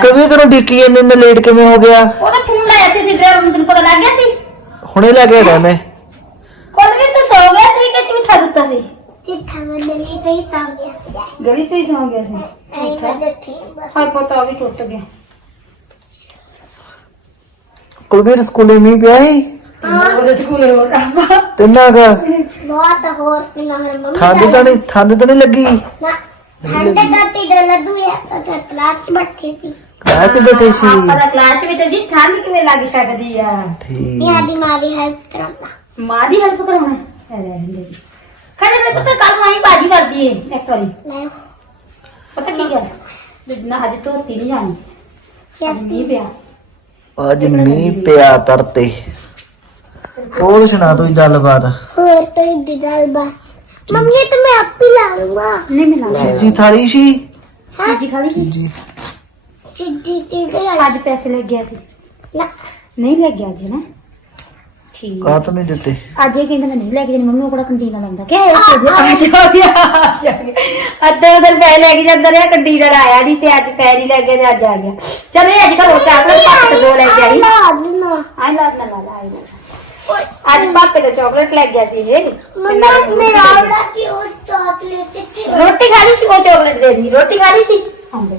ਕਵੀ ਤੈਨੂੰ ਡਿੱਕੀ ਇੰਨੇ ਇੰਨੇ ਲੇਟ ਕਿਵੇਂ ਹੋ ਗਿਆ ਉਹ ਤਾਂ ਫੋਨ ਲਾਇਆ ਸੀ ਸੀ ਡਰਾਈਵਰ ਨੂੰ ਤੈਨੂੰ ਪਤਾ ਲੱਗ ਗਿਆ ਸੀ ਹੁਣੇ ਲੈ ਕੇ ਗਿਆ ਮੈਂ ਕੋਲ ਵੀ ਤਾਂ ਸੌ ਗਿਆ ਸੀ ਕਿ ਝੂਠਾ ਸੁੱਤਾ ਸੀ ਚਿੱਠਾ ਮੰਨ ਲਈ ਗਈ ਤਾਂ ਗਿਆ ਗਲੀ ਚ ਹੀ ਸੌ ਗਿਆ ਸੀ ਐਂ ਦੇਖੀ ਹਾਏ ਪਤਾ ਵੀ ਟੁੱਟ ਗਿਆ ਕੁਲਵੀਰ ਸਕੂਲੇ ਮੀਂਹ ਪਿਆ ਸੀ ਉਹਦੇ ਸਕੂਲ ਹੋ ਗਿਆ। ਤਿੰਨਾ ਕ? ਬਹੁਤ ਹੋਰ ਕਿ ਨਾ ਹਰ ਮੰਮੀ ਥੰਦ ਤਾਂ ਨਹੀਂ ਥੰਦ ਤਾਂ ਨਹੀਂ ਲੱਗੀ? ਨਾ ਠੰਡੇ ਦਾਤੀ ਦਾ ਲੱਡੂ ਹੈ ਤਾਂ ਕਲਾਸ ਬੈਠੀ ਸੀ। ਕਾਹ ਤੇ ਬੈਠੇ ਸੀ? ਆਪਾਂ ਦਾ ਕਲਾਸ ਵਿੱਚ ਜੀ ਠੰਡ ਕਿਵੇਂ ਲੱਗ ਸਕਦੀ ਆ? ਠੀਕ। ਮੇਰੀ ਮਾਰੀ ਹੈਲਪ ਕਰਾਉਣਾ। ਮਾਂ ਦੀ ਹੈਲਪ ਕਰਾਉਣਾ? ਕਹਿੰਦੇ ਮੈਨੂੰ ਪਤਾ ਕੱਲ ਮਾਈ ਬਾਜੀ ਕਰਦੀ ਏ ਇੱਕ ਵਾਰੀ। ਲੈ ਪਤਾ ਕੀ ਗੱਲ? ਨਾ ਅੱਜ ਧੋਤੀ ਨਹੀਂ ਜਾਣੀ। ਯਸ ਮੀਂਹ ਪਿਆ। ਅੱਜ ਮੀਂਹ ਪਿਆ ਤਰਤੇ। ਹੋਰ ਸੁਣਾ ਤੂੰ ਗੱਲਬਾਤ। ਹੋਰ ਤੋਂ ਦੀ ਗੱਲ ਬਸ ਮੰਮੀ ਤਾਂ ਮੈਂ ਆਪ ਹੀ ਲਾਉਂਗਾ ਨਹੀਂ ਮਿਲਾ ਜੀ ਥਾਲੀ ਸੀ? ਜੀ ਖਾਲੀ ਸੀ? ਜੀ। ਚਿੱਟੀ ਚਿੱਟੀ ਅੱਜ ਪੈਸੇ ਲੱਗ ਗਿਆ ਸੀ। ਨਾ ਨਹੀਂ ਲੱਗ ਗਿਆ ਅੱਜ ਨਾ। ਠੀਕ। ਕਾਹ ਤੋਂ ਨਹੀਂ ਦਿੱਤੇ? ਅੱਜ ਇਹ ਕਹਿੰਦਾ ਮੈਂ ਨਹੀਂ ਲੈ ਕੇ ਜਾਣੀ। ਮੰਮੀ ਉਹ ਕੋਲ ਕੰਟੀਨ ਆਉਂਦਾ? ਕਿ ਐਸੇ ਜੇ ਅੱਜ ਹੋ ਗਿਆ ਅੱਧੇ ਉਧਰ ਪੈ ਲੈ ਕੇ ਜਾਂਦਾ ਰਿਹਾ ਕੰਟੀਨ ਆਇਆ ਨਹੀਂ ਤੇ ਅੱਜ ਪੈਰ ਹੀ ਲੈ ਕੇ ਤੇ ਅੱਜ ਆ ਗਿਆ। ਚਲੋ ਇਹ ਅੱਜ ਘਰੋਂ ਚਾਕਲੇਟ ਪੱਕ ਦੋ ਲੈ ਕੇ ਆਈ ਲਾ ਨਾ ਆਈ ਲਾ ਲਾ ਲਾ ਆਈ ਅੱਜ ਪਾਪੇ ਦਾ ਚਾਕਲੇਟ ਲੈ ਗਿਆ ਸੀ ਇਹ। ਤੇ ਮੰਮਾ ਮੇਰਾ। ਆਵਲਾ ਕੀ ਉਹ ਚਾਕਲੇਟ ਸੀ ਰੋਟੀ ਖਾ ਲਈ ਸੀ ਉਹ ਚਾਕਲੇਟ ਦੇ ਦੀ ਰੋਟੀ ਖਾ ਲਈ ਸੀ ਮੰਮੀ।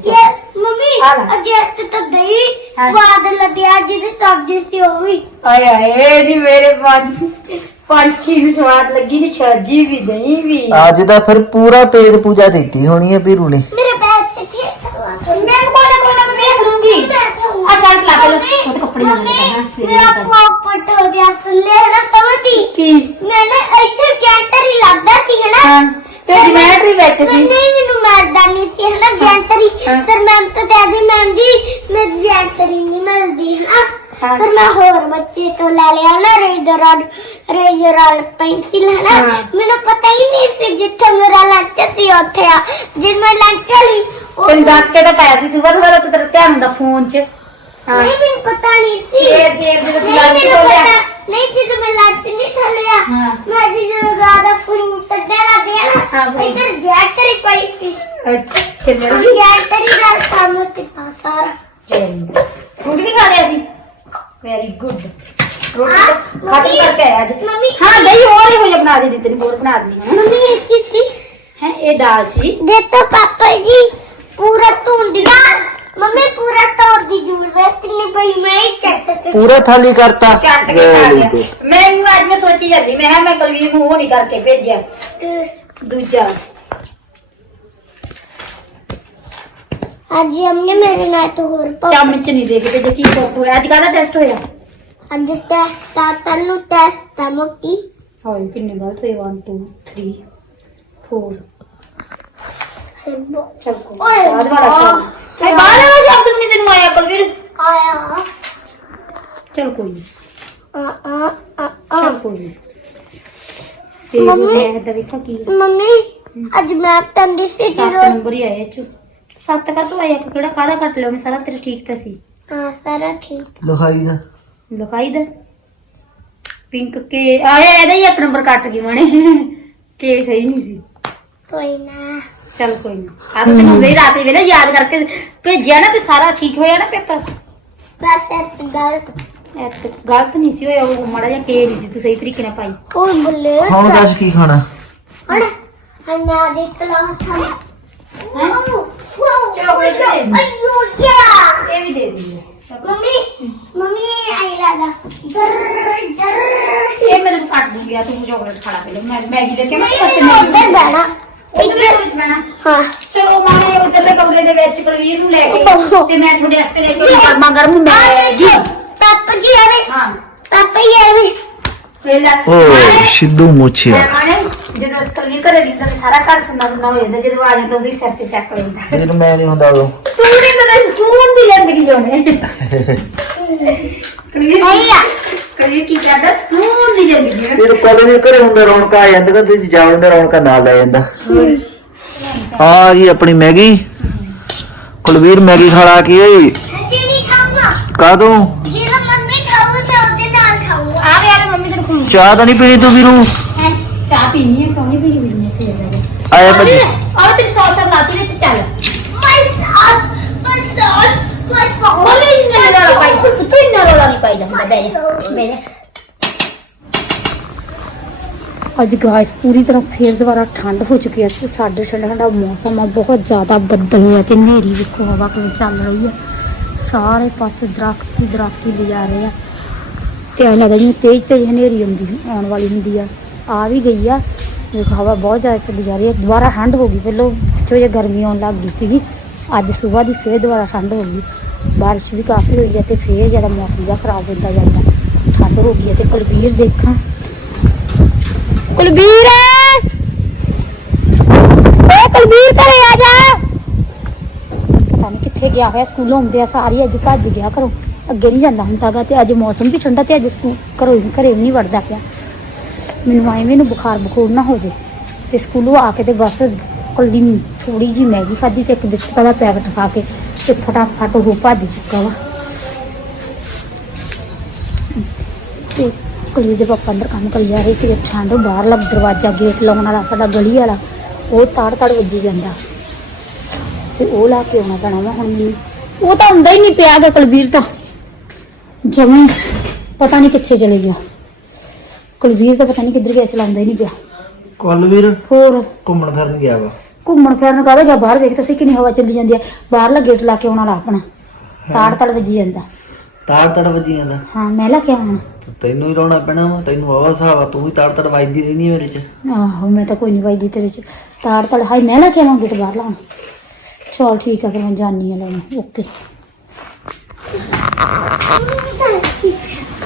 ਅਜੇ ਤੇ ਤਾਂ ਦਹੀਂ। ਸਵਾਦ ਲੱਗਿਆ ਜਿਹਦੀ ਸਬਜ਼ੀ ਸੀ ਉਹ ਵੀ। ਆਏ ਆਏ ਜੀ ਮੇਰੇ ਪੰਛੀ ਪੰਛੀ ਨੂੰ ਸਵਾਦ ਲੱਗੀ ਨੇ ਛੱਜੀ ਵੀ ਦਹੀਂ ਵੀ। ਅੱਜ ਦਾ ਫਿਰ ਪੂਰਾ ਪੇਟ ਪੂਜਾ ਦਿੱਤੀ ਹੋਣੀ ਹੈ ਪੀਰੂ ਨੇ ਮੇਰੇ ਪੈਸੇ ਥੇ ਮੈਂ ਕੋਈ ਨਾ ਕੋਈ ਨਾ ਮੈਂ ਵੇਖ ਲੂੰਗੀ ਆ ਸ਼ਰਟ ਲਾ ਕੇ ਉਹ ਤੇ ਕੱਪੜੇ ਨਾਲ ਕਰਨਾ ਸਵੇਰੇ ਮੇਰਾ ਕਰ ਪੋਪਟ ਹੋ ਗਿਆ ਸੁੱਲੇ ਨਾ ਤਵਤੀ ਕੀ? ਮੈਨੇ ਇੱਥੇ ਜੈਂਟਰ ਹੀ ਲੱਗਦਾ ਸੀ ਹਨਾ? ਹਾਂ ਤੇ ਜਮੈਟਰੀ ਵਿੱਚ ਫਿਰ ਸੀ। ਨਹੀਂ ਮੈਨੂੰ ਮਾਰਦਾ ਨਹੀਂ ਸੀ ਹਨਾ ਜੈਂਟਰ ਹੀ ਹਾਂ। ਫਿਰ ਮੈਂ ਤਾਂ ਕਹਿੰਦੀ ਮੈਮ ਜੀ ਮੈਂ ਜੈਂਟਰ ਹੀ ਨਹੀਂ ਮਿਲਦੀ ਹਨਾ? ਹਾਂ। ਫਿਰ ਮੈਂ ਹੋਰ ਬੱਚੇ ਤੋਂ ਲੈ ਲਿਆ ਨਾ ਰੇਜਰ ਰੋਡ ਰੇਜਰ ਵਾਲ ਪੈਨਸਿਲ ਹਨਾ? ਹਾਂ। ਮੈਨੂੰ ਪਤਾ ਹੀ ਨਹੀਂ ਸੀ ਜਿੱਥੇ ਮੇਰਾ ਲੰਚ ਸੀ ਉੱਥੇ ਆ। ਜਿਸ ਮੈਂ ਲੰਚ ਲਈ ਉਹ ਤੈਨੂੰ ਦੱਸ ਕੇ ਤਾਂ ਪਾਇਆ ਸੀ ਸਵੇਰ ਸਵੇਰ ਤੇ ਤੇਰਾ ਧਿਆਨ ਹੁੰਦਾ ਫੋਨ 'ਚ। ਹਾਂ ਨਹੀਂ ਮੈਨੂੰ ਪਤਾ ਨਹੀਂ ਸੀ ਫੇਰ ਫੇਰ ਜਦੋਂ ਤੂੰ ਨਹੀਂ ਲੰਚ ਮੈਨੂੰ ਤੋਂ ਲਿਆ ਪਤਾ ਨਹੀਂ ਜਦੋਂ ਮੈਂ ਲੰਚ ਨਹੀਂ ਥੱਲਿਆ ਹਾਂ। ਮੈਂ ਜਦੋਂ ਗਾਦਾ ਫਰੂਟ ਟੱਡੇ ਲੱਗੇ ਹਾਂ, ਨਾ ਫਰੂਟ। ਇੱਧਰ ਜੈਂਟਰ ਹੀ ਪਈ ਸੀ ਅੱਛਾ ਤੇ ਮੇਰਾ ਜੈਂਟਰ ਹੀ ਦਾ ਕੰਮ ਤੇ ਸਾਰਾ ਫਰੂਟ ਵੀ ਖਾ ਲਿਆ ਸੀ ਵੈਰੀ ਗੁੱਡ ਰੋਟੀ ਹਾਂ, ਖਤਮ ਮੰਮੀ- ਕਰਕੇ ਆਇਆ ਅੱਜ ਮੰਮੀ ਹਾਂ ਦਹੀਂ ਹੋਰ ਹੀ ਹੋ ਜਾ ਬਣਾ ਦੇ ਤੈਨੂੰ ਹੋਰ ਬਣਾ ਦਿੰਦੀ ਹਾਂ ਮੰਮੀ ਇਹ ਕੀ ਸੀ ਹੈ ਇਹ ਦਾਲ ਗਿਆ ਮੰਮੀ ਪੂਰਾ ਤੋੜ ਦੀ ਜ਼ਰੂਰਤ ਨਹੀਂ ਪਈ ਮੈਂ ਹੀ ਚੱਟ ਕੇ ਪੂਰਾ ਥਾਲੀ ਕਰਤਾ? ਚੱਟ ਕੇ ਖਾ Very ਲਿਆ। good. ਮੈਂ ਵੀ ਅੱਜ ਮੈਂ ਸੋਚੀ ਜਾਂਦੀ ਮੈਂ ਕਿਹਾ ਮੈਂ ਕੁਲਵੀਰ ਨੂੰ ਉਹ ਨਹੀਂ ਕਰਕੇ ਭੇਜਿਆ। ਦੂਜਾ। ਅੱਜ ਹਮਨੇ ਮੇਰੇ ਨਾਲ ਤੋਂ ਹੋਰ ਪਾ ਚਮਚ ਨਹੀਂ ਦੇਖਦੇ ਜੇ ਕੀ ਫੋਟੋ ਹੋਇਆ। ਅੱਜ ਕਾਹਦਾ ਟੈਸਟ ਹੋਇਆ? ਅੱਜ ਟੈਸਟ ਆ ਤੈਨੂੰ ਟੈਸਟ ਆ ਮੋਟੀ। ਹਾਏ ਕਿੰਨੇ ਗਲਤ ਹੋਏ 1 2 3 4 ਫਿਰ ਬੋ- ਚੱਲ ਕੋਈ ਓਏ ਬਾਅਦ ਵਾਲਾ ਵਾਹ। ਸ਼ਬਦ ਹੈ ਬਾਅਦ ਵਾਲਾ ਸ਼ਬਦ ਵੀ ਨਹੀਂ ਤੈਨੂੰ ਆਇਆ ਕੁਲਵੀਰ ਆਇਆ। ਚਲ ਕੋਈ ਨਹੀਂ ਆ ਆ ਆ ਆ। ਚਲ ਕੋਈ ਨਹੀਂ ਤੇ ਮੰਮੀ। ਮੈਂ ਤਾਂ ਵੇਖਾਂ ਕੀ ਮੰਮੀ ਅੱਜ ਮੈਂ ਤੰਦੀ ਸੀ ਸੱਤ ਜ਼ੀਰੋ ਨੰਬਰ ਹੀ ਆਇਆ ਚ ਸੱਤ ਕਾ ਤੋਂ ਆਇਆ ਕਿਹੜਾ ਕਾਹਦਾ ਕੱਟ ਲਿਆ? ਉਹਨੇ ਸਾਰਾ ਤੇਰਾ ਠੀਕ ਤਾਂ ਸੀ। ਹਾਂ ਸਾਰਾ ਠੀਕ। ਲਿਖਾਈ ਦਾ। ਲਿਖਾਈ ਦਾ। ਪਿੰਕ ਕੇ ਆਇਆ ਇਹਦਾ ਹੀ ਇੱਕ ਨੰਬਰ ਕੱਟ ਗਈ ਮਣੇ। ਕੇ ਸਹੀ ਨਹੀਂ ਸੀ। ਕੋਈ ਨਾ। ਚੱਲ ਕੋਈ ਨਾ। ਆ ਤਾਂ ਤੈਨੂੰ ਮੇਰੀ ਰਾਤ ਦੇ ਵੇਲੇ ਯਾਦ ਕਰਕੇ ਭੇਜਿਆ ਨਾ ਤੇ ਸਾਰਾ ਠੀਕ ਹੋਇਆ ਨਾ ਪੇਪਰ? ਬਸ ਇੱਕ ਗੱਲ ਇਹ ਤੇ ਗਲਤ ਨਹੀਂ ਸੀ ਹੋਇਆ ਉਹ ਮਾੜਾ ਜਿਹਾ ਕੇ ਨਹੀਂ ਸੀ ਤੂੰ ਸਹੀ ਤਰੀਕੇ ਨਾਲ ਪਾਈ। ਕੋਈ ਬੁੱਲੇ। ਹੁਣ ਦੱਸ ਕੀ ਖਾਣਾ? ਹਣ ਹਣ ਮੈਂ ਆਦੇ ਕਲਾਸ ਥਾ ਚੋਕਲੇਟ ਦੇ ਦੇ। ਅਯੋ ਯਾ। ਇਹ ਵੀ ਦੇ ਦਿੰਦੀ ਮੰਮੀ ਮੰਮੀ ਆਈ ਲਾਦਾ ਦਰ ਦਰ ਇਹ ਮੈਂ ਤੈਨੂੰ ਕੱਟ ਦੂੰਗੀ ਆ ਤੂੰ ਚਾਕਲੇਟ ਖਾਣਾ ਪਹਿਲੇ। ਮੈਂ ਮੈਗੀ ਲੈ ਕੇ ਮੈਂ ਨਹੀਂ ਮੈਂ ਉੱਧਰ ਬੈਣਾ ਇੱਧਰ ਵਿੱਚ ਬਣਾ ਹਾਂ। ਚਲੋ ਮਾਣੇ ਉਧਰਲੇ ਕਮਰੇ ਦੇ ਵਿੱਚ ਕੁਲਵੀਰ ਨੂੰ ਲੈ ਕੇ ਤੇ ਮੈਂ ਤੁਹਾਡੇ ਵਾਸਤੇ ਲੈ ਕੇ ਗਰਮਾ ਗਰਮ ਮੈਗੀ ਪਾਪਾ ਜੀ ਆਵੇ। ਹਾਂ। ਪਾਪਾ ਜੀ ਆਵੇ। ਪਹਿਲਾਂ ਓ ਮਾਣੇ ਸਿੱਧੂ ਮੂਛਿਆ। ਮੈਂ ਮਾਣੇ ਜਦੋਂ ਕੁਲਵੀਰ ਘਰੇ ਨਹੀਂ ਤਾਂ ਸਾਰਾ ਘਰ ਸੁੰਨਾ ਸੁੰਨਾ ਹੋ ਜਾਂਦਾ ਜਦੋਂ ਆ ਜਾਂਦਾ ਉਹਦੀ ਸਿਰ ਤੇ ਚੱਕ ਲੈਂਦਾ। ਜਦੋਂ ਮੈਂ ਨਹੀਂ ਹੁੰਦਾ ਉਦੋਂ। ਤੂੰ ਨਹੀਂ ਤਾਂ ਸਕੂਨ ਦੀ ਜ਼ਿੰਦਗੀ ਭਈਆ ਕੁਲਵੀਰ ਕੀ ਕਰਦਾ? ਸਕੂਨ ਦੀ ਜ਼ਿੰਦਗੀ ਹੈ ਫਿਰ ਕੋਲ ਵੀ ਘਰੇ ਹੁੰਦਾ ਰੌਣਕ ਆ ਜਾਂਦਾ ਤੇ ਜਾਵਣ ਦਾ ਰੌਣਕ ਨਾਲ ਲੈ ਜਾਂਦਾ। ਆ ਗਈ ਆਪਣੀ ਮੈਗੀ। ਕੁਲਵੀਰ ਮੈਗੀ ਖਾਲਾ ਕੀ ਓਏ ਕਾਦੋਂ ਨਾਲ ਖਾਊਂਗਾ। ਆ ਵੇ ਆ ਮੰਮੀ ਤੈਨੂੰ ਖਵਾਉਂਦੀ ਚਾਹ ਤਾਂ ਨਹੀਂ ਪੀਣੀ ਤੂੰ ਵੀਰੂ? ਚਾਹ ਪੀਣੀ ਹੈ ਕਿਉਂ ਨਹੀਂ ਪੀਣੀ ਵੀਰ ਨੇ ਸਵੇਰ ਦਾ? ਆਇਆ ਭਾਜੀ। ਆਹ ਤੇਰੀ ਸੌਸ ਸਰ ਲਾਤੀ ਵਿੱਚ ਚੱਲ। ਹੋਰ ਵੀ ਇੰਨਾ ਰੋਲਾ ਪਾਈ ਤੂੰ ਇੰਨਾ ਰੋਲਾ ਨਹੀਂ ਪਾਈਦਾ ਹੁੰਦਾ ਬੈ ਜਾ ਬੈ ਜਾ। ਅੱਜ ਗਾਇਸ ਪੂਰੀ ਤਰ੍ਹਾਂ ਫੇਰ ਦੁਬਾਰਾ ਠੰਡ ਹੋ ਚੁੱਕੀ ਹੈ ਸਾਡੇ ਠੰਡਾ ਠੰਡਾ ਮੌਸਮ ਆ ਬਹੁਤ ਜ਼ਿਆਦਾ ਬੱਦਲ ਹੋਇਆ ਤੇ ਹਨੇਰੀ ਵੇਖੋ ਹਵਾ ਕਿਵੇਂ ਚੱਲ ਰਹੀ ਹੈ। ਸਾਰੇ ਪਾਸੇ ਦਰਖਤ ਹੀ ਦਰਖਤ ਹੀ ਲਿਜਾ ਰਹੇ ਆ। ਤੇ ਐਂ ਲੱਗਦਾ ਜਿਵੇਂ ਤੇਜ਼ ਤੇਜ਼ ਹਨੇਰੀ ਆਉਂਦੀ ਆਉਣ ਵਾਲੀ ਹੁੰਦੀ ਆ। ਆ ਵੀ ਗਈ ਆ। ਵੇਖੋ ਹਵਾ ਬਹੁਤ ਜ਼ਿਆਦਾ ਚੱਲੀ ਜਾ ਰਹੀ ਹੈ। ਦੁਬਾਰਾ ਠੰਡ ਹੋ ਗਈ। ਪਹਿਲਾਂ ਜੋ ਜੇ ਗਰਮੀ ਆਉਣ ਲੱਗ ਗਈ ਸੀਗੀ। ਅੱਜ ਸਵੇਰ ਦੀ ਫੇਰ ਦੁਬਾਰਾ ਠੰਡ ਹੋ ਗਈ। ਬਾਰਿਸ਼ ਵੀ ਕਾਫੀ ਹੋਈ ਹੈ ਤੇ ਫੇਰ ਜਿਹੜਾ ਮੌਸਮ ਜਿਹਾ ਖਰਾਬ ਹੁੰਦਾ ਜਾਂਦਾ। ਠੰਡ ਹੋ ਗਈ ਹੈ ਤੇ ਕੁਲਬੀਰ ਦੇਖਾਂ। ਕੁਲਬੀਰ। ਓ ਕੁਲਬੀਰ ਘਰੇ ਆ ਜਾ। ਪਤਾ ਨਹੀਂ ਕਿੱਥੇ ਗਿਆ ਹੋਇਆ, ਸਕੂਲੋਂ ਆਉਂਦੇ ਆ ਸਾਰੀ, ਅੱਜ ਭੱਜ ਗਿਆ ਘਰੋਂ। ਅੱਗੇ ਨਹੀਂ ਜਾਂਦਾ ਹੁੰਦਾਗਾ ਤੇ ਅੱਜ ਮੌਸਮ ਵੀ ਠੰਡਾ ਤੇ ਅੱਜ ਸਕੂਲ ਘਰੋਂ ਹੀ ਘਰੇ ਨਹੀਂ ਵੜਦਾ ਪਿਆ। ਮੈਨੂੰ ਐਵੇਂ ਮੈਨੂੰ ਬੁਖਾਰ ਬਖੂਰ ਨਾ ਹੋ ਜੇ। ਤੇ ਸਕੂਲੋਂ ਆ ਕੇ ਤੇ ਬਸ ਕੱਲੀ ਥੋੜੀ ਜੀ ਮੈਗੀ ਖਾਧੀ ਤੇ ਇੱਕ ਬਿਸਕੁਟ ਦਾ ਪੈਕਟ ਖਾ ਕੇ ਤੇ ਫਟਾਫਟ ਉਹ ਭੱਜ ਚੁੱਕਾ ਵਾ। ਤੇ ਕੁੜੀ ਦੇ ਪਾਪਾ ਅੰਦਰ ਕੰਮ ਕਰੀ ਜਾ ਰਹੇ ਸੀ ਠੰਡ ਬਾਹਰ ਲੱਗ ਦਰਵਾਜ਼ਾ ਗੇਟ ਲਾਉਣ ਵਾਲਾ ਸਾਡਾ ਗਲੀ ਵਾਲਾ ਉਹ ਤਾੜ ਤਾੜ ਵੱਜੀ ਜਾਂਦਾ। ਤੇ ਉਹ ਲਾ ਕੇ ਆਉਣਾ ਪੈਣਾ ਵਾ ਹੁਣ ਮੈਨੂੰ। ਉਹ ਤਾਂ ਹੁੰਦਾ ਹੀ ਨਹੀਂ ਪਿਆ ਗਾ ਕੁਲਬੀਰ ਤਾਂ। ਜਮੀ ਪਤਾ ਨਹੀਂ ਕਿੱਥੇ ਚਲੇ ਗਿਆ। ਕੁਲਬੀਰ ਤਾਂ ਪਤਾ ਨਹੀਂ ਕਿੱਧਰ ਗਿਆ ਚਲਾਉਂਦਾ ਹੀ ਨਹੀਂ ਪਿਆ। ਕੁਲਵੀਰ? ਹੋਰ? ਘੁੰਮਣ ਫਿਰਨ ਗਿਆ ਵਾ। ਘੁੰਮਣ ਫਿਰਨ ਕਾਹਦਾ ਗਿਆ? ਬਾਹਰ ਵੇਖ ਤਾਂ ਸੀ ਕਿੰਨੀ ਹਵਾ ਚੱਲੀ ਜਾਂਦੀ ਆ। ਬਾਹਰਲਾ ਗੇਟ ਲਾ ਕੇ ਆਉਣਾ ਲਾ ਆਪਣਾ। ਤਾੜ ਤਾੜ ਵੱਜੀ ਜਾਂਦਾ। ਤਾੜ ਤੜ ਵੱਜੀ ਜਾਂਦਾ ਹਾਂ ਮੈਂ ਲਾ ਕੇ ਆਉਣਾ ਤੇ ਤੈਨੂੰ ਹੀ ਲਾਉਣਾ ਪੈਣਾ ਵਾ ਤੈਨੂੰ ਆਵਾ ਹਿਸਾਬ ਆ ਤੂੰ ਵੀ ਤਾੜ ਤੜ ਵੱਜਦੀ ਰਹਿੰਦੀ ਆ ਮੇਰੇ ਚ। ਆਹੋ ਮੈਂ ਤਾਂ ਕੋਈ ਨਹੀਂ ਵਾਈਦੀ ਤੇਰੇ ਚ। ਤਾੜ ਤਾੜ ਹਾਈ ਮੈਂ ਲਾ ਕੇ ਆਵਾਂ ਗੇਟ ਬਾਹਰ ਲਾਉਣ। ਚਲ ਠੀਕ ਆ ਫਿਰ ਮੈਂ ਜਾਨੀ ਆ ਲੈਣ ਓਕੇ।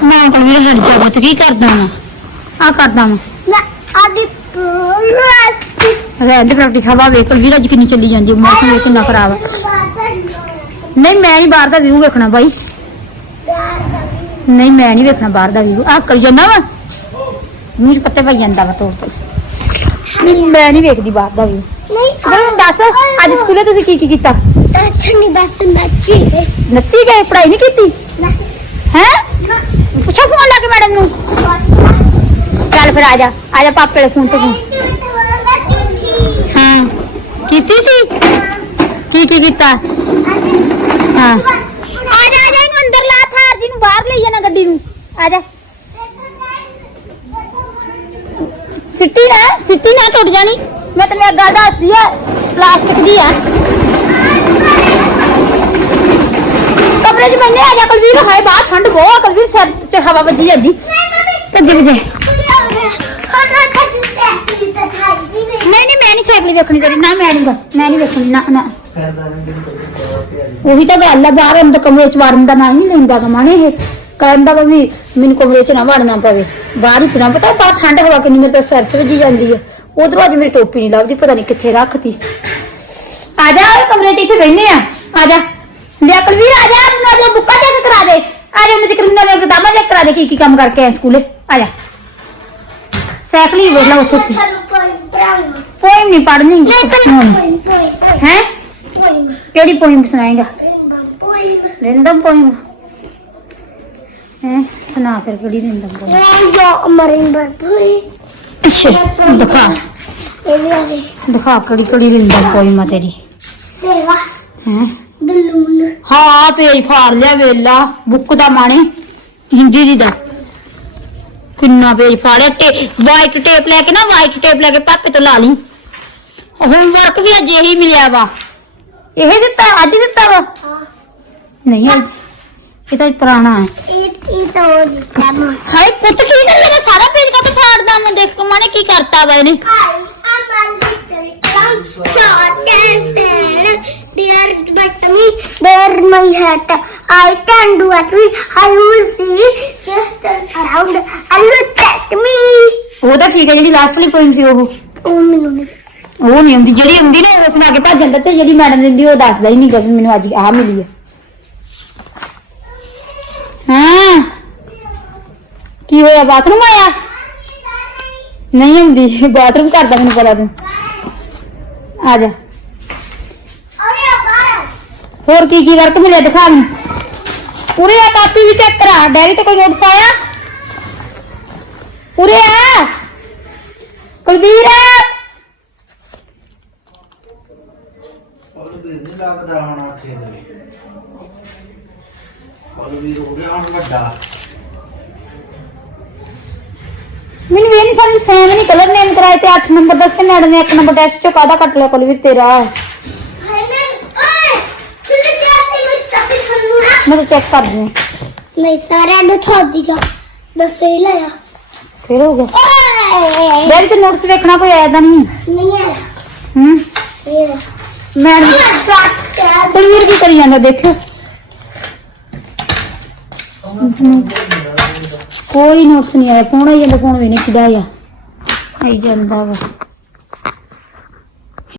ਮੈਂ ਕੋਲ ਮੇਰੇ ਹੱਡ ਜਾ ਬਤ ਕੀ ਕਰਦਾ ਮੈਂ ਆ ਕਰਦਾ ਮੈਂ ਮੈਂ ਆਦੀ ਰੈਂਡ ਪ੍ਰੈਕਟਿਸ ਹਵਾ ਵੇਖ ਵੀ ਅੱਜ ਕਿੰਨੀ ਚੱਲੀ ਜਾਂਦੀ ਮੌਸਮ ਵੇਖ ਕਿੰਨਾ ਖਰਾਬ ਆ। ਨਹੀਂ ਮੈਂ ਨਹੀਂ ਬਾਹਰ ਦਾ ਵਿਊ ਵੇਖਣਾ ਬਾਈ। ਨਹੀਂ ਮੈਂ ਨਹੀਂ ਵੇਖਣਾ ਬਾਹਰ ਦਾ ਵਿਊ ਆ ਕਰੀ ਜਾਂਦਾ ਵਾ? 'ਚ ਪੱਤੇ ਪਈ ਜਾਂਦਾ ਵਾ ਤੋੜ ਤੋੜ। ਨਹੀਂ ਮੈਂ ਨਹੀਂ ਵੇਖਦੀ ਬਾਹਰ ਦਾ ਵਿਊ ਨਹੀਂ ਮੈਨੂੰ ਦੱਸ ਅੱਜ ਸਕੂਲੇ ਤੁਸੀਂ ਕੀ ਕੀ ਕੀਤਾ? ਅੱਛਾ ਬਸ ਨੱਚੀ ਗਈ। ਨੱਚੀ ਗਏ ਪੜ੍ਹਾਈ ਨਹੀਂ ਕੀਤੀ? ਹੈ? ਪੁੱਛੋ ਫੋਨ ਲਾ ਕੇ ਮੈਡਮ ਨੂੰ। ਚੱਲ ਫਿਰ ਆ ਜਾ ਆ ਜਾ ਪਾਪੇ ਦੇ ਫੋਨ ਤੇ ਫੋਨ ਹਾਂ ਕੀਤੀ ਸੀ? ਕੀ ਕੀ ਕੀਤਾ? ਹਾਂ ਆ ਜਾ ਆ ਜਾ ਇਹਨੂੰ ਅੰਦਰ ਲਾ ਥਾਰ ਜੀ ਨੂੰ ਬਾਹਰ ਲਈ ਜਾਣਾ ਗੱਡੀ ਨੂੰ। ਆ ਜਾ। ਸਿੱਟੀ ਨਾ ਸਿੱਟੀ ਨਾ ਟੁੱਟ ਜਾਣੀ। ਮੈਂ ਤੈਨੂੰ ਇੱਕ ਗੱਲ ਦੱਸਦੀ ਆ ਪਲਾਸਟਿਕ ਦੀ ਆ। ਕਮਰੇ 'ਚ ਬੈਠੇ ਆ ਜਾ ਕੁਲਵੀਰ ਹਾਏ ਬਾਹਰ ਠੰਡ ਬਹੁਤ ਆ ਕੁਲਵੀਰ ਸਿਰ 'ਚ ਹਵਾ ਵੱਜੀ ਜਾਂਦੀ। ਭੱਜੇ ਭੱਜੇ। ਨਹੀਂ ਨਹੀਂ ਮੈਂ ਨਹੀਂ ਸਾਈਕਲ ਵੇਖਣੀ ਤੇਰੀ ਨਾ ਮੈਂ ਨਹੀਂ ਗਾ, ਮੈਂ ਨਹੀਂ ਵੇਖਣੀ ਨਾ ਨਾ। ਉਹੀ ਤਾਂ ਗੱਲ ਆ ਬਾਹਰ ਅੰਦਰ ਕਮਰੇ 'ਚ ਵੜਨ ਦਾ ਨਾਂ ਹੀ ਨਹੀਂ ਲੈਂਦਾ ਕਮਾਣੇ ਇਹ ਕਹਿੰਦਾ ਵੀ ਮੈਨੂੰ ਕਮਰੇ 'ਚ ਨਾ ਵੜਨਾ ਪਵੇ। ਬਾਹਰ ਹੀ ਤੁਰਾਂ ਪਤਾ ਬਾਹਰ ਠੰਡ ਹਵਾ ਕਿੰਨੀ ਮੇਰੇ ਤਾਂ ਸਿਰ 'ਚ ਵੱਜੀ ਜਾਂਦੀ ਹੈ ਉਧਰੋਂ ਅੱਜ ਮੇਰੀ ਟੋਪੀ ਨਹੀਂ ਲੱਭਦੀ ਪਤਾ ਨਹੀਂ ਕਿੱਥੇ ਰੱਖਤੀ। ਆ ਜਾ ਓਏ ਕਮਰੇ 'ਚ ਇੱਥੇ ਬੈਠਨੇ ਆ। ਆ ਜਾ। ਲਿਆ ਕੁਲਵੀਰ ਆ ਜਾ ਮੈਨੂੰ ਅੱਜ ਬੁੱਕਾ ਚੈੱਕ ਕਰਾ ਦੇ। ਆ ਜਾ ਮੈਨੂੰ ਮੈਨੂੰ ਅੱਜ ਕਿਤਾਬਾਂ ਚੈੱਕ ਕਰਾ ਦੇ ਕੀ ਕੀ ਕੰਮ ਕਰਕੇ ਆਏ ਸਕੂਲੇ। ਆ ਜਾ। ਸਾਈਕਲ ਹੀ ਵੇਖ ਲਾ ਉੱਥੇ ਸੀ। ਪੋਇਮ ਨਹੀਂ ਪੜ੍ਹਨੀ। ਹੈ? ਕਿਹੜੀ ਪੋਇਮ ਸੁਣਾਏਗਾ? ਰਿੰਦਮ ਪੋਇਮ ਹੈ ਸੁਣਾ ਫਿਰ ਕਿਹੜੀ ਰਿੰਦਮ ਪੋਇਮ ਅੱਛਾ ਦਿਖਾ। ਦਿਖਾ ਕਿਹੜੀ ਕਿਹੜੀ ਰਿੰਦਮ ਪੋਇਮ ਆ ਤੇਰੀ। ਹੈ। ਹਾਂ ਪੇਜ ਫਾੜ ਲਿਆ ਵੇਲਾ। ਬੁੱਕ ਦਾ ਮਾਣੇ। ਹਿੰਦੀ ਦੀ ਦਾ। ਕਿੰਨਾ ਪੇਜ ਫਾੜਿਆ। ਟੇ ਵਾਈਟ ਟੇਪ ਲੈ ਕੇ ਨਾ ਵਾਈਟ ਟੇਪ ਲੈ ਕੇ ਪਾਪੇ ਤੋਂ ਲਾ ਲਈ। ਹੋਮਵਰਕ ਵੀ ਅੱਜ ਇਹੀ ਮਿਲਿਆ ਵਾ। ਇਹ ਦਿੱਤਾ ਅੱਜ ਦਿੱਤਾ ਵਾ। ਨਹੀਂ ਅੱਜ ਇਹ ਤਾਂ ਪੁਰਾਣਾ ਹੈ ਹਾਏ ਪੁੱਤ ਕੀ ਕਰ ਮੇਰਾ ਸਾਰਾ ਪੇਜ ਕਾ ਫਾੜਦਾ ਮੈਂ ਦੇਖ ਮਾਣੇ ਕੀ ਕਰਤਾ ਵਾ ਇਹਨੇ Dear but me, there my hat. I can do it. I will see. Just turn around and look at me. ਉਹ ਤਾਂ ਠੀਕ ਹੈ ਜਿਹੜੀ ਲਾਸਟ ਵਾਲੀ ਪੋਇਮ ਸੀ ਉਹ ਉਹ ਮੈਨੂੰ ਨਹੀਂ ਉਹ ਨਹੀਂ ਹੁੰਦੀ ਜਿਹੜੀ ਹੁੰਦੀ ਨਾ ਉਹ ਸੁਣਾ ਕੇ ਭੱਜ ਜਾਂਦਾ ਤੇ ਜਿਹੜੀ ਮੈਡਮ ਦਿੰਦੀ ਉਹ ਦੱਸਦਾ ਹੀ ਨਹੀਂ ਕਿ ਮੈਨੂੰ ਅੱਜ ਆਹ ਮਿਲੀ ਹੈ ਹਾਂ। ਕੀ ਹੋਇਆ? ਬਾਥਰੂਮ ਆਇਆ? ਨਹੀਂ ਹੁੰਦੀ ਬਾਥਰੂਮ ਕਰਦਾ ਮੈਨੂੰ ਪਤਾ ਤੂੰ। ਆ ਜਾ। ਹੋਰ ਕੀ ਕੀ ਵਰਕ ਮਿਲਿਆ? ਦਿਖਾ ਮੈਨੂੰ। ਪੂਰੇ ਆ ਕਾਪੀ ਵੀ ਚੈੱਕ ਕਰਾ। ਡੈਰੀ ਤੇ ਕੋਈ ਨੋਟਸ ਆਇਆ? ਪੂਰੇ ਆ। ਕੁਲਬੀਰ। ਲੱਗਦਾ ਹੋਣਾ ਖੇਤ ਵਿੱਚ ਕੁਲਵੀਰ ਹੋ ਗਿਆ ਹੁਣ ਵੱਡਾ। ਮੈਨੂੰ ਇਹ ਨਹੀਂ ਸਮਝ ਸੇਮ ਨਹੀਂ ਕਲਰ ਨੇਮ ਕਰਾਏ ਤੇ 8 ਨੰਬਰ ਦੱਸੇ ਮੈਡਮ ਨੇ 1 ਨੰਬਰ ਟੈਕਸਟ ਚੋਂ ਕਾਹਦਾ ਕੱਟ ਲਿਆ ਕੁਲਵੀਰ ਤੇਰਾ ਹਾਏ ਮੈਂ ਓਏ ਤੂੰ ਚੈੱਕ ਕਰਦੀ ਹਾਂ। ਮੈਂ ਸਾਰਿਆਂ ਨੂੰ ਥੋੜੀ ਜਾ। ਦਾ ਫੇਲ ਆਇਆ ਫੇਰ ਹੋ ਗਿਆ। ਓਏ। ਬੈਗ ਤੇ ਨੋਟਸ ਵੇਖਣਾ ਕੋਈ ਆਇਆ ਤਾਂ ਨਹੀਂ। ਨਹੀਂ ਆਇਆ। ਹੂੰ। ਫੇਰ ਮੈਡਮ ਕੁਲਵੀਰ ਕੀ ਕਰੀ ਜਾਂਦਾ ਦੇਖੋ ਕੋਈ ਨੋਟਸ ਨਹੀਂ ਆਇਆ ਫੋਨ ਆਈ ਜਾਂਦਾ ਕੌਣ ਵੀ ਨਹੀਂ ਕਿਦਾ ਆ। ਆਈ ਜਾਂਦਾ ਵਾ।